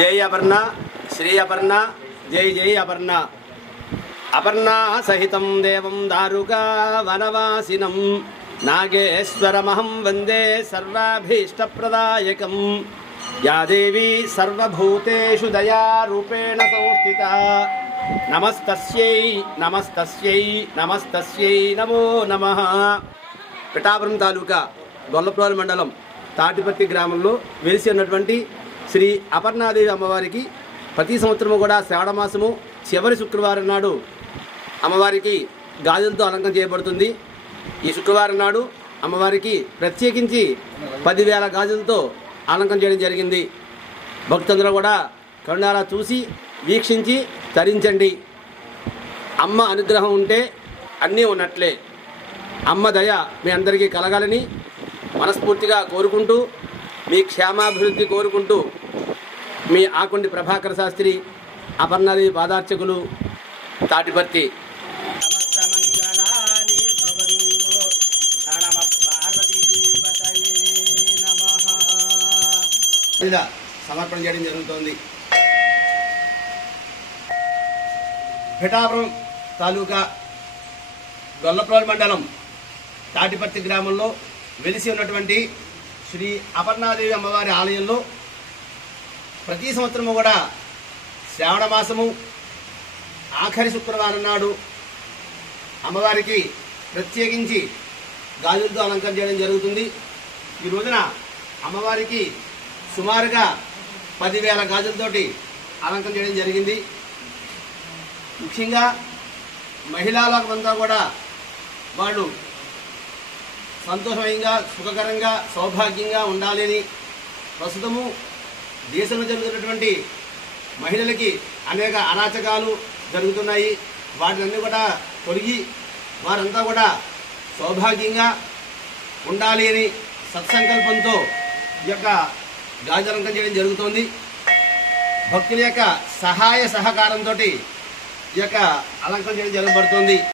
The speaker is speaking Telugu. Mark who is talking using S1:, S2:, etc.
S1: జై అపర్ణ శ్రీ అపర్ణ జై జై అపర్ణ. అపర్ణా సహితం దేవం దారుగా వనవాసినం. నాగేశ్వరమహం వందే సర్వాభీష్టప్రదాయకం. యా దేవీ సర్వభూతేషు దయారూపేణ సంస్థిత. నమస్తస్యై నమస్తస్యై నమస్తస్యై నమో నమ. పిఠాపురం తాలూకా గొల్లప్రోలు మండలం తాటిపత్తి గ్రామంలో వెలిసి ఉన్నటువంటి శ్రీ అపర్ణాదేవి అమ్మవారికి ప్రతి సంవత్సరము కూడా శ్రావణ మాసము చివరి శుక్రవారం నాడు అమ్మవారికి గాజులతో అలంకరణ చేయబడుతుంది. ఈ శుక్రవారం నాడు అమ్మవారికి ప్రత్యేకించి పదివేల గాజులతో అలంకరణ చేయడం జరిగింది. భక్తులందరూ కూడా కరుణారా చూసి వీక్షించి తరించండి. అమ్మ అనుగ్రహం ఉంటే అన్నీ ఉన్నట్లే. అమ్మ దయ మీ అందరికీ కలగాలని మనస్ఫూర్తిగా కోరుకుంటూ మీ క్షేమాభివృద్ధి కోరుకుంటూ మీ ఆకుండి ప్రభాకర శాస్త్రి అపర్ణాదేవి పాదార్చకులు తాటిపర్తి. సమర్పణ చేయడం జరుగుతోంది. పిఠాపురం తాలూకా గొల్లప్రోలు మండలం తాటిపర్తి గ్రామంలో వెలిసి ఉన్నటువంటి శ్రీ అపర్ణాదేవి అమ్మవారి ఆలయంలో ప్రతి సంవత్సరము కూడా శ్రావణ మాసము ఆఖరి శుక్రవారం నాడు అమ్మవారికి ప్రత్యేకించి గాజులతో అలంకరణ చేయడం జరుగుతుంది. ఈ రోజున అమ్మవారికి సుమారుగా పదివేల గాజులతోటి అలంకరణ చేయడం జరిగింది. ముఖ్యంగా మహిళలంతా కూడా వాళ్ళు సంతోషమయంగా సుఖకరంగా సౌభాగ్యంగా ఉండాలని ప్రస్తుతము దేశంలో జరుగుతున్నటువంటి మహిళలకి అనేక అరాచకాలు జరుగుతున్నాయి. వాటిని కూడా తొలగి వారంతా కూడా సౌభాగ్యంగా ఉండాలి అని సత్సంకల్పంతో ఈ యొక్క గాజలంకం చేయడం జరుగుతోంది. భక్తుల యొక్క సహాయ సహకారంతో ఈ యొక్క అలంకరణ చేయడం జరగబడుతుంది.